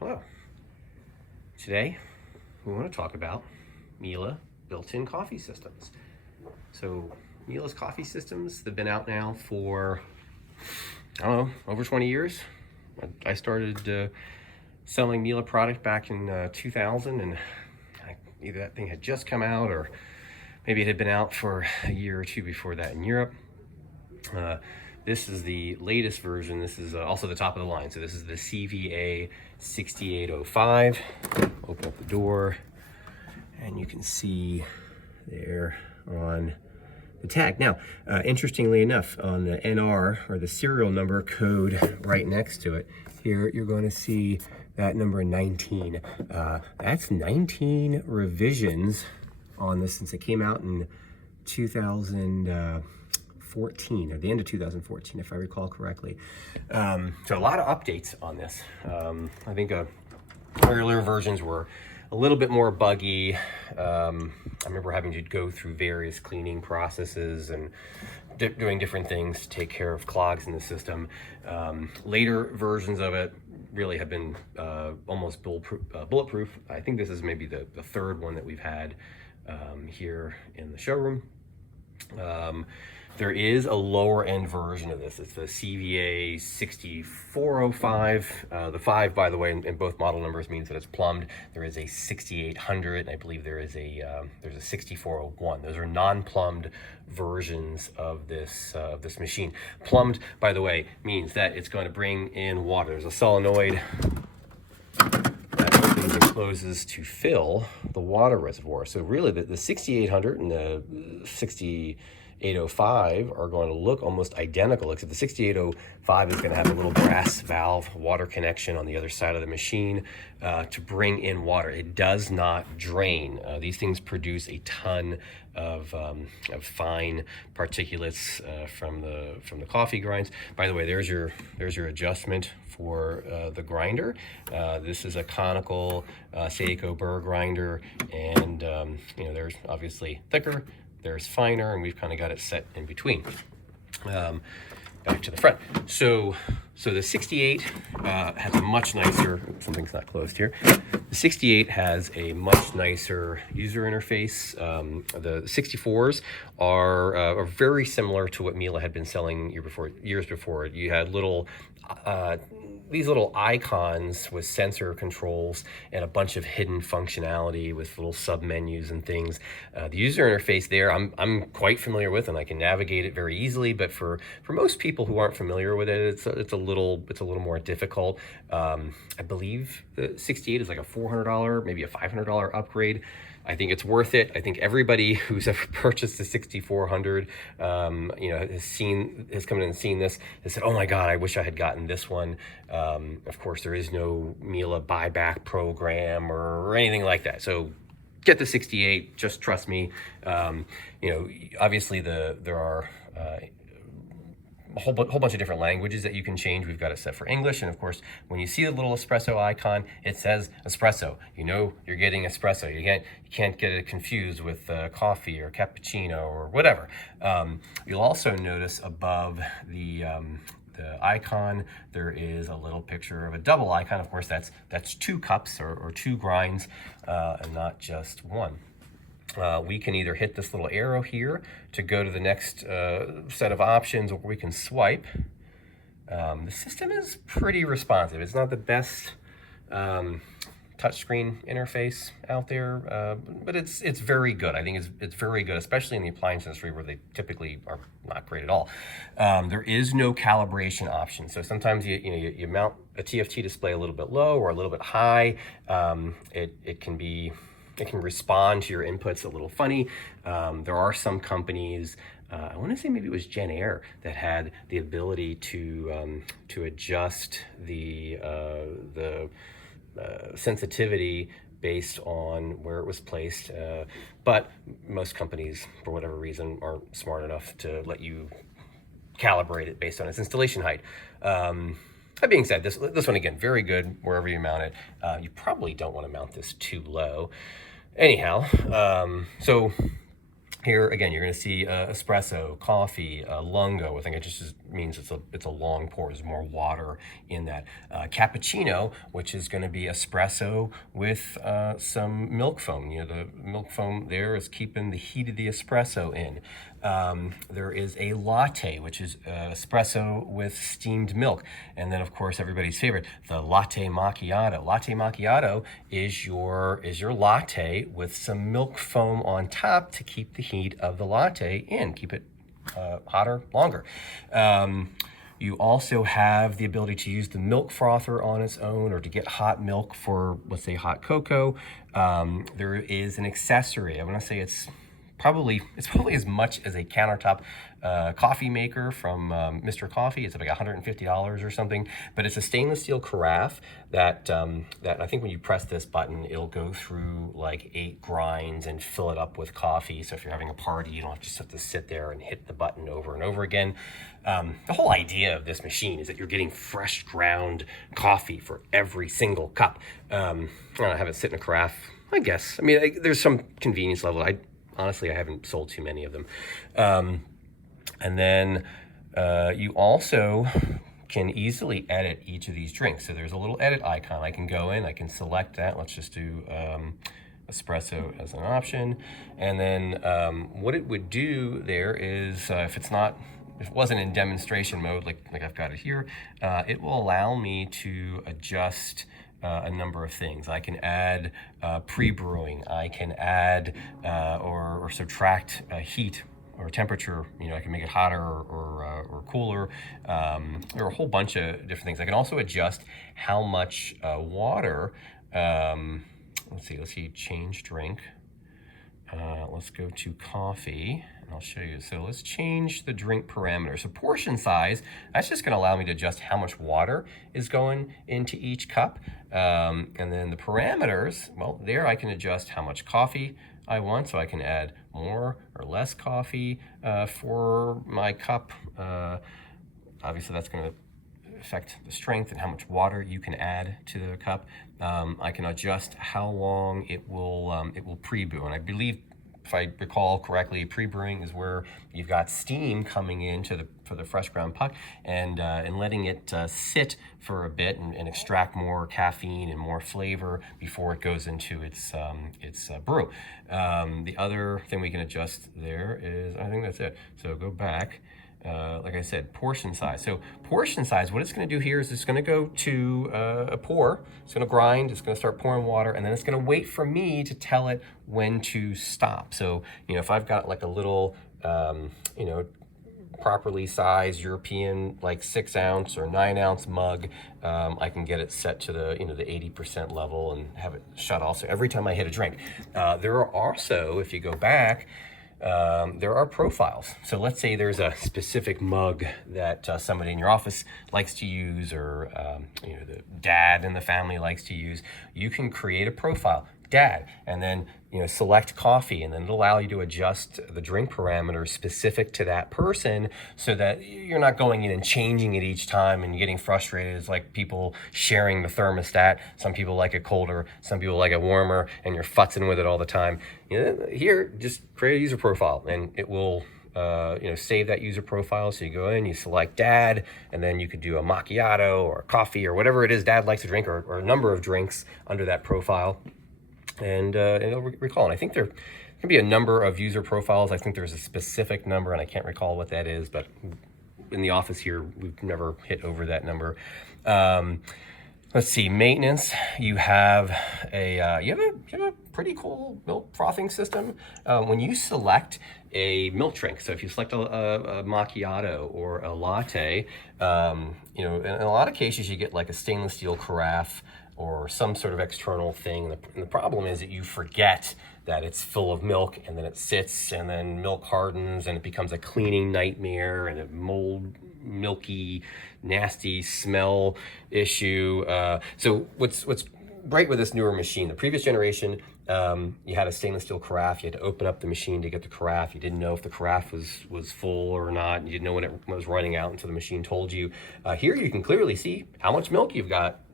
Hello. Today we want to talk about Miele built-in coffee systems. So Miele's coffee systems, they've been out now for, I don't know, over 20 years. I started selling Miele product back in 2000, and either that thing had just come out or maybe it had been out for a year or two before that in Europe. This is the latest version. This is also the top of the line. So this is the CVA 6805. Open up the door and you can see there on the tag. Now, interestingly enough, on the NR, or the serial number code right next to it, here you're going to see that number 19. That's 19 revisions on this since it came out in 2014, or the end of 2014, if I recall correctly. So a lot of updates on this. I think earlier versions were a little bit more buggy. I remember having to go through various cleaning processes and doing different things to take care of clogs in the system. Later versions of it really have been almost bulletproof. I think this is maybe the third one that we've had here in the showroom. There is a lower end version of this. It's the CVA 6405. The 5, by the way, in both model numbers means that it's plumbed. There is a 6800, and I believe there's a 6401. Those are non-plumbed versions of this machine. Plumbed, by the way, means that it's going to bring in water. There's a solenoid that opens and closes to fill the water reservoir. So really, the 6800 and the 6805 are going to look almost identical, except the 6805 is going to have a little brass valve water connection on the other side of the machine to bring in water. It does not drain. These things produce a ton of fine particulates from the coffee grinds. By the way, there's your adjustment for the grinder. This is a conical Seiko burr grinder, and there's obviously thicker, there's finer, and we've kind of got it set in between. Back to the front. So the 68 has a much nicer, something's not closed here. The 68 has a much nicer user interface. The 64s are very similar to what Miele had been selling years before. You had these little icons with sensor controls and a bunch of hidden functionality with little sub menus and things. The user interface there, I'm quite familiar with, and I can navigate it very easily. But for most people who aren't familiar with it, it's a little more difficult. I believe the 68 is like a $400, maybe a $500 upgrade. I think it's worth it. I think everybody who's ever purchased the 6400, has come in and seen this, has said, "Oh my God, I wish I had gotten this one." Of course, there is no Miele buyback program or anything like that. So get the 68. Just trust me. Obviously there are a whole bunch of different languages that you can change. We've got it set for English, and of course, when you see the little espresso icon, it says espresso. You know you're getting espresso. You can't get it confused with coffee or cappuccino or whatever. You'll also notice above the icon there is a little picture of a double icon. Of course, that's 2 cups or 2 grinds, and not just one. We can either hit this little arrow here to go to the next set of options, or we can swipe. The system is pretty responsive. It's not the best touchscreen interface out there, but it's very good. I think it's very good, especially in the appliance industry where they typically are not great at all. There is no calibration option, so sometimes you mount a TFT display a little bit low or a little bit high. It can respond to your inputs a little funny. There are some companies, I want to say maybe it was Gen Air, that had the ability to adjust the sensitivity based on where it was placed. But most companies, for whatever reason, aren't smart enough to let you calibrate it based on its installation height. That being said, this one, again, very good wherever you mount it. You probably don't want to mount this too low. Anyhow, so Here again, you're going to see espresso, coffee, lungo. I think it just means it's a long pour. There's more water in that. Cappuccino, which is going to be espresso with some milk foam. The milk foam there is keeping the heat of the espresso in. There is a latte, which is espresso with steamed milk. And then, of course, everybody's favorite, the latte macchiato. Latte macchiato is your latte with some milk foam on top to keep the heat of the latte in, keep it hotter longer. You also have the ability to use the milk frother on its own, or to get hot milk for, let's say, hot cocoa. There is an accessory. I want to say it's probably as much as a countertop coffee maker from Mr. Coffee. It's like $150 or something, but it's a stainless steel carafe that I think when you press this button, it'll go through like 8 grinds and fill it up with coffee. So if you're having a party, you don't just have to sit there and hit the button over and over again. The whole idea of this machine is that you're getting fresh ground coffee for every single cup. I don't have it sit in a carafe, I guess. I mean, there's some convenience level. Honestly, I haven't sold too many of them. And then you also can easily edit each of these drinks. So there's a little edit icon. I can go in, I can select that. Let's just do espresso as an option. And then what it would do there is, if it wasn't in demonstration mode, like I've got it here, it will allow me to adjust a number of things. I can add pre-brewing. I can add or subtract heat or temperature. I can make it hotter or cooler. There are a whole bunch of different things. I can also adjust how much water. Let's see, change drink. Let's go to coffee. I'll show you. So let's change the drink parameter. So portion size, that's just going to allow me to adjust how much water is going into each cup. And then the parameters, well, there I can adjust how much coffee I want. So I can add more or less coffee for my cup. Obviously, that's going to affect the strength and how much water you can add to the cup. I can adjust how long it will pre-brew. And I believe, if I recall correctly, pre-brewing is where you've got steam coming in for the fresh ground puck and letting it sit for a bit and extract more caffeine and more flavor before it goes into its brew. The other thing we can adjust there is, I think that's it. So go back. Like I said, portion size. So portion size, what it's going to do here is it's going to go to a pour. It's going to grind. It's going to start pouring water, and then it's going to wait for me to tell it when to stop. So, if I've got like a little, properly sized European, like 6-ounce or 9-ounce mug, I can get it set to the 80% level and have it shut off. So every time I hit a drink, there are also, if you go back, there are profiles. So let's say there's a specific mug that somebody in your office likes to use, or the dad in the family likes to use. You can create a profile, dad, and then select coffee, and then it'll allow you to adjust the drink parameters specific to that person, so that you're not going in and changing it each time and getting frustrated. It's like people sharing the thermostat. Some people like it colder, some people like it warmer, and you're futzing with it all the time. Here, just create a user profile, and it will save that user profile. So you go in, you select dad, and then you could do a macchiato or a coffee or whatever it is dad likes to drink, or a number of drinks under that profile. And it'll recall. And I think there can be a number of user profiles. I think there's a specific number, and I can't recall what that is, but in the office here, we've never hit over that number. Let's see, maintenance. You have a pretty cool milk frothing system. When you select a milk drink, so if you select a macchiato or a latte, in a lot of cases you get like a stainless steel carafe or some sort of external thing. And the problem is that you forget that it's full of milk, and then it sits, and then milk hardens, and it becomes a cleaning nightmare and a milky, nasty smell issue. So what's great with this newer machine, the previous generation, you had a stainless steel carafe. You had to open up the machine to get the carafe. You didn't know if the carafe was full or not. You didn't know when it was running out until the machine told you. Here you can clearly see how much milk you've got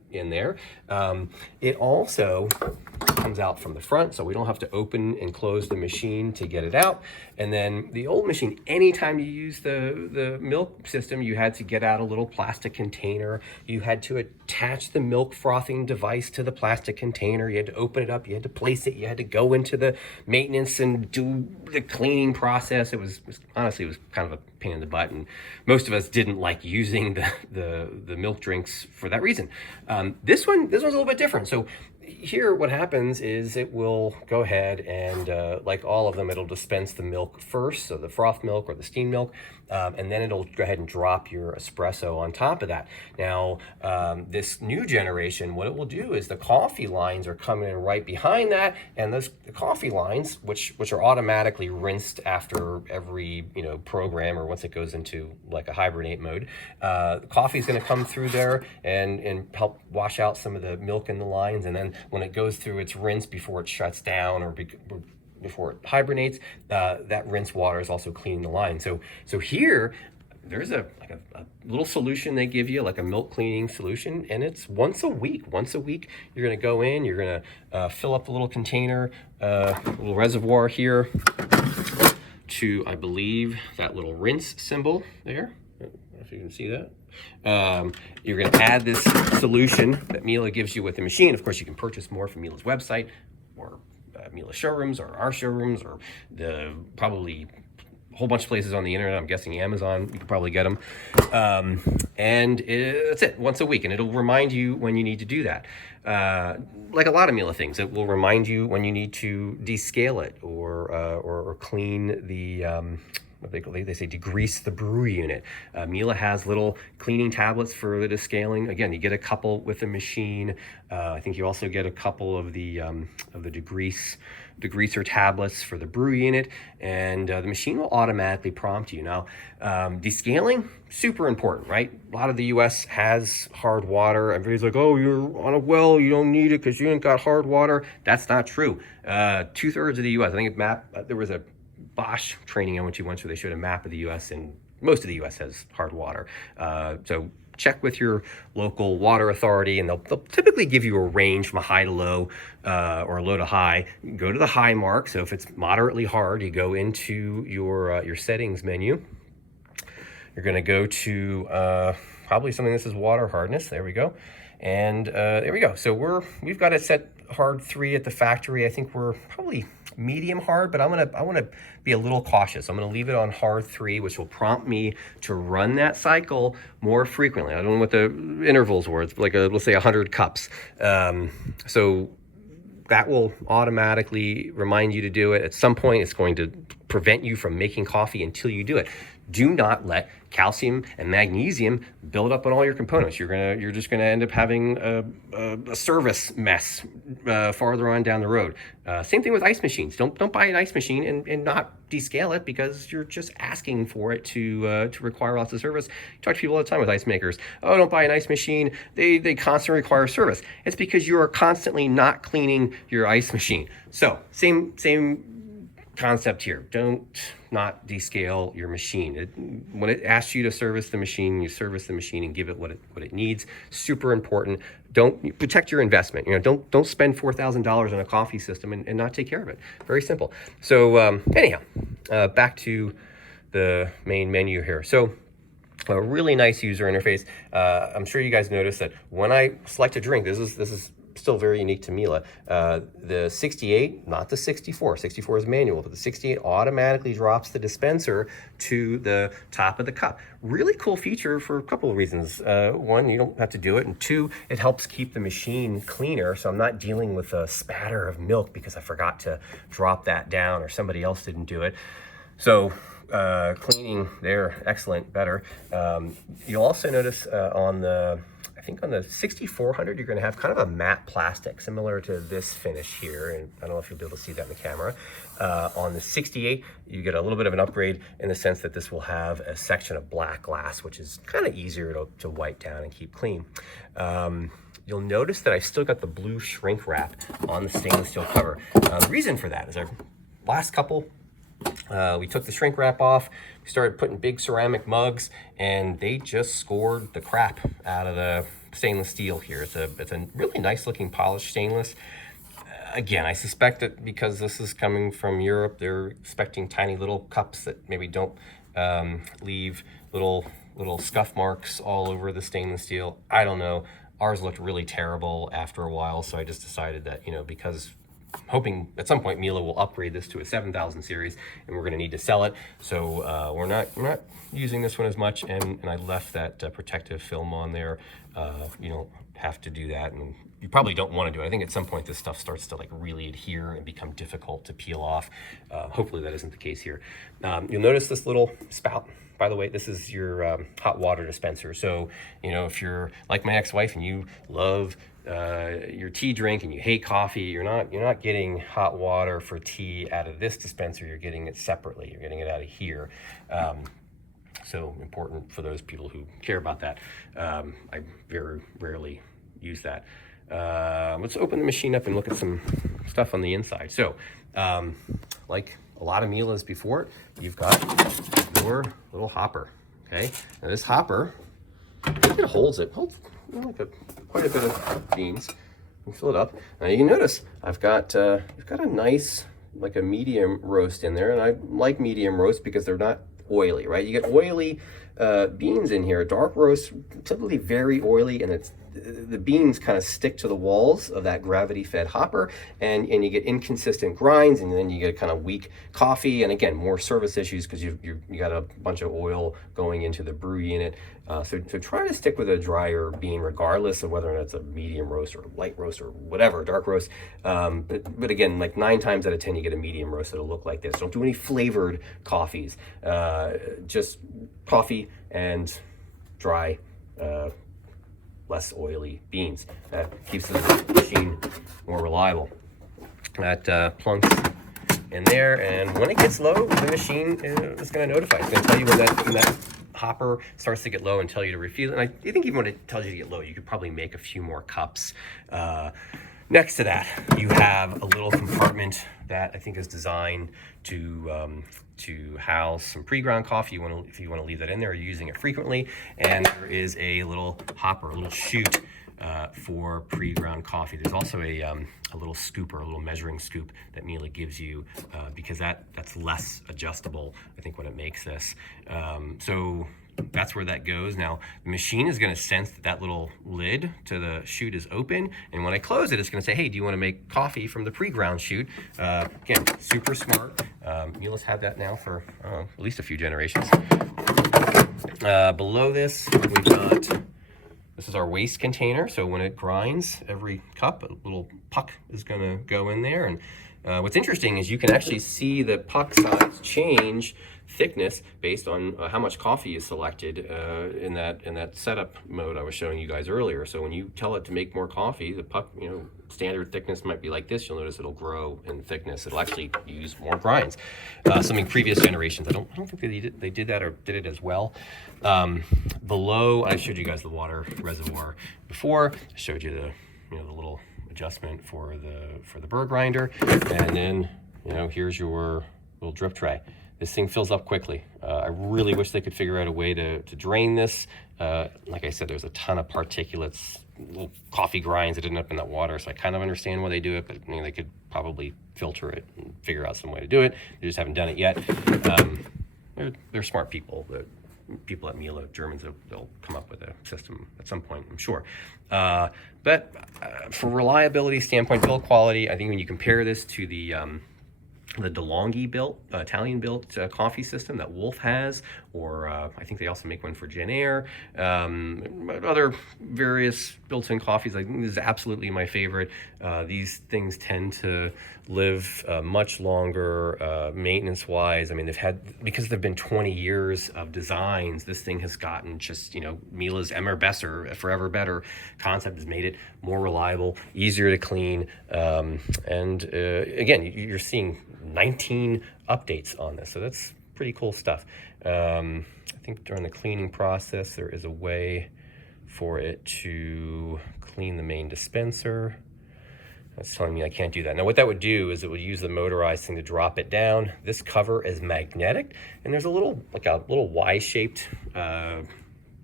in there. It also comes out from the front, so we don't have to open and close the machine to get it out. And then the old machine, anytime you use the milk system, you had to get out a little plastic container. You had to attach the milk frothing device to the plastic container. You had to open it up, you had to place it, you had to go into the maintenance and do the cleaning process. It was honestly, it was kind of a pain in the butt, and most of us didn't like using the milk drinks for that reason. This one's a little bit different. So here what happens is it will go ahead and like all of them, it'll dispense the milk first, so the froth milk or the steamed milk, and then it'll go ahead and drop your espresso on top of that. Now this new generation, what it will do is the coffee lines are coming in right behind that, and the coffee lines, which are automatically rinsed after every program, or once it goes into like a hibernate mode, coffee is going to come through there and help wash out some of the milk in the lines, and then when it goes through its rinse before it shuts down or before it hibernates, that rinse water is also cleaning the line. So here there's a little solution they give you, like a milk cleaning solution, and it's once a week. Once a week, you're going to go in, you're going to fill up the little container, little reservoir here to, I believe, that little rinse symbol there. I don't know if you can see that. You're going to add this solution that Miele gives you with the machine. Of course, you can purchase more from Miele's website, or Miele showrooms, or our showrooms, or probably a whole bunch of places on the internet. I'm guessing Amazon, you can probably get them. And that's it, once a week, and it'll remind you when you need to do that. Like a lot of Miele things, it will remind you when you need to descale it or clean the they say degrease the brew unit. Miele has little cleaning tablets for the descaling. Again, you get a couple with the machine. I think you also get a couple of the degreaser tablets for the brew unit, and the machine will automatically prompt you. Now, descaling, super important, right? A lot of the US has hard water. Everybody's like, oh, you're on a well, you don't need it because you ain't got hard water. That's not true. 2/3 of the US, I think there was a Bosch training I went to once where they showed a map of the US, and most of the US has hard water. So check with your local water authority, and they'll typically give you a range from a high to low, or a low to high. Go to the high mark. So if it's moderately hard, you go into your settings menu. You're going to go to probably something that says water hardness. There we go. And there we go. So we've got it set hard 3 at the factory. I think we're probably medium hard, but I want to be a little cautious. I'm going to leave it on hard 3, which will prompt me to run that cycle more frequently. I don't know what the intervals were. It's like let's say 100 cups. So that will automatically remind you to do it. At some point, it's going to prevent you from making coffee until you do it. Do not let calcium and magnesium build up on all your components. You're just gonna end up having a service mess farther on down the road. Same thing with ice machines. Don't buy an ice machine and not descale it because you're just asking for it to require lots of service. You talk to people all the time with ice makers. Oh, don't buy an ice machine. They constantly require service. It's because you are constantly not cleaning your ice machine. So same concept here. Don't not descale your machine. When it asks you to service the machine, you service the machine and give it what it needs. Super important. Don't protect your investment. Don't spend $4,000 on a coffee system and not take care of it. Very simple. So anyhow, back to the main menu here. So a really nice user interface. I'm sure you guys noticed that when I select a drink, this is still very unique to Miele. The 68, not the 64. 64 is manual, but the 68 automatically drops the dispenser to the top of the cup. Really cool feature for a couple of reasons. One, you don't have to do it, and 2, it helps keep the machine cleaner, so I'm not dealing with a spatter of milk because I forgot to drop that down or somebody else didn't do it. So cleaning there, excellent, better. You'll also notice on the 6400, you're going to have kind of a matte plastic similar to this finish here, and I don't know if you'll be able to see that in the camera. On the 68, you get a little bit of an upgrade in the sense that this will have a section of black glass, which is kind of easier to wipe down and keep clean. You'll notice that I've still got the blue shrink wrap on the stainless steel cover. The reason for that is our last couple, we took the shrink wrap off, we started putting big ceramic mugs, and they just scored the crap out of the stainless steel here. It's a really nice looking polished stainless. Again, I suspect that because this is coming from Europe, they're expecting tiny little cups that maybe don't leave little scuff marks all over the stainless steel. I don't know. Ours looked really terrible after a while, so I just decided that, you know, because hoping at some point Miele will upgrade this to a 7000 series and we're going to need to sell it, so we're not using this one as much, and I left that protective film on there. You don't have to do that, and you probably don't want to do it. I think at some point this stuff starts to like really adhere and become difficult to peel off. Hopefully that isn't the case here. You'll notice this little spout. By the way, this is your hot water dispenser. So, you know, if you're like my ex-wife and you love your tea drink and you hate coffee, you're not getting hot water for tea out of this dispenser. You're getting it separately. You're getting it out of here. So important for those people who care about that. I very rarely use that. Let's open the machine up and look at some stuff on the inside. So, like a lot of Miele's before, you've got your little hopper. Okay, now this hopper, it holds you know, like quite a bit of beans. You fill it up. Now you can notice I've got a nice, like a medium roast in there, and I like medium roast because they're not oily, right? You get oily beans in here. Dark roast, typically very oily, and the beans kind of stick to the walls of that gravity-fed hopper, and you get inconsistent grinds, and then you get kind of weak coffee, and again, more service issues because you got a bunch of oil going into the brew unit. So try to stick with a drier bean, regardless of whether or not it's a medium roast or light roast or whatever, dark roast. But again, like 9 times out of 10, you get a medium roast that'll look like this. Don't do any flavored coffees. Just coffee and dry, less oily beans. That keeps the machine more reliable. That plunks in there, and when it gets low, the machine is going to notify. It's going to tell you when that hopper starts to get low and tell you to refill it. And I think even when it tells you to get low, you could probably make a few more cups. Next to that, you have a little compartment that I think is designed to house some pre-ground coffee. If you want to leave that in there, you're using it frequently. And there is a little hopper, a little chute for pre-ground coffee. There's also a little scooper, a little measuring scoop that Miele gives you because that's less adjustable, I think, when it makes this. So that's where that goes. Now, the machine is going to sense that little lid to the chute is open, and when I close it, it's going to say, hey, do you want to make coffee from the pre-ground chute? Again, super smart. Miele's had that now for at least a few generations. Below this, we've got, this is our waste container. So when it grinds, every cup, a little puck is going to go in there. And what's interesting is you can actually see the puck size change thickness based on how much coffee is selected in that setup mode I was showing you guys earlier. So when you tell it to make more coffee, the puck, you know, standard thickness might be like this. You'll notice it'll grow in thickness. It'll actually use more grinds. Something previous generations, I don't think they did that or did it as well. Below, I showed you guys the water reservoir before. I showed you the little adjustment for the burr grinder, and then here's your little drip tray. This thing fills up quickly. I really wish they could figure out a way to drain this. Like I said, there's a ton of particulates, little coffee grinds that end up in that water, so I kind of understand why they do it, but they could probably filter it and figure out some way to do it. They just haven't done it yet. They're smart people. The people at Miele, Germans, they'll come up with a system at some point, I'm sure. But for reliability standpoint, build quality, I think when you compare this to the DeLonghi built, Italian built coffee system that Wolf has, or I think they also make one for Gen Air, other various built-in coffees. I think this is absolutely my favorite. These things tend to live much longer maintenance-wise. I mean, because they've been 20 years of designs, this thing has gotten just, Miele's Immer Besser, forever better concept has made it more reliable, easier to clean, and again, you're seeing 19 updates on this, so that's pretty cool stuff. I think during the cleaning process there is a way for it to clean the main dispenser. That's telling me I can't do that. Now what that would do is it would use the motorized thing to drop it down. This cover is magnetic, and there's a little Y-shaped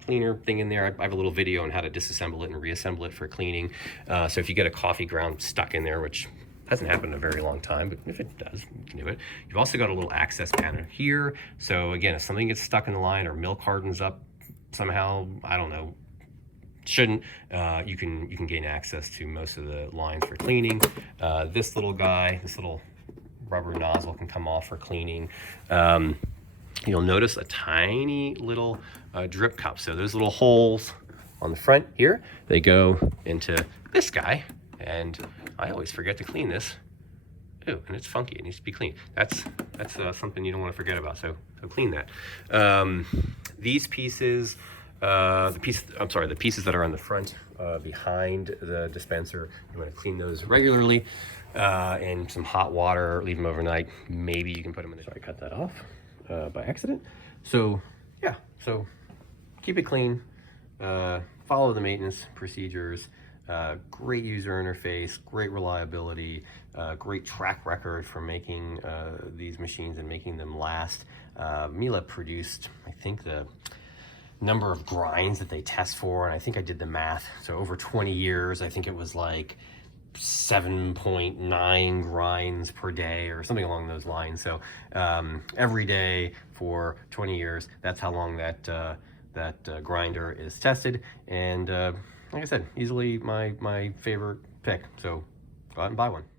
cleaner thing in there. I have a little video on how to disassemble it and reassemble it for cleaning. So if you get a coffee ground stuck in there, which hasn't happened in a very long time, but if it does, you can do it. You've also got a little access panel here. So again, if something gets stuck in the line or milk hardens up somehow, I don't know, shouldn't, you can gain access to most of the lines for cleaning. This little guy, this little rubber nozzle can come off for cleaning. You'll notice a tiny little drip cup. So those little holes on the front here, they go into this guy, and I always forget to clean this. Ooh, and it's funky, it needs to be cleaned. That's something you don't want to forget about, so clean that. These pieces, the pieces that are on the front behind the dispenser, you want to clean those regularly in some hot water, leave them overnight. Maybe you can put them in the, sorry, cut that off by accident. So yeah, so keep it clean, follow the maintenance procedures, great user interface, great reliability, great track record for making these machines and making them last. Miele produced, I think, the number of grinds that they test for, and I think I did the math. So over 20 years, I think it was like 7.9 grinds per day or something along those lines. So every day for 20 years, that's how long that grinder is tested. And like I said, easily my favorite pick. So go out and buy one.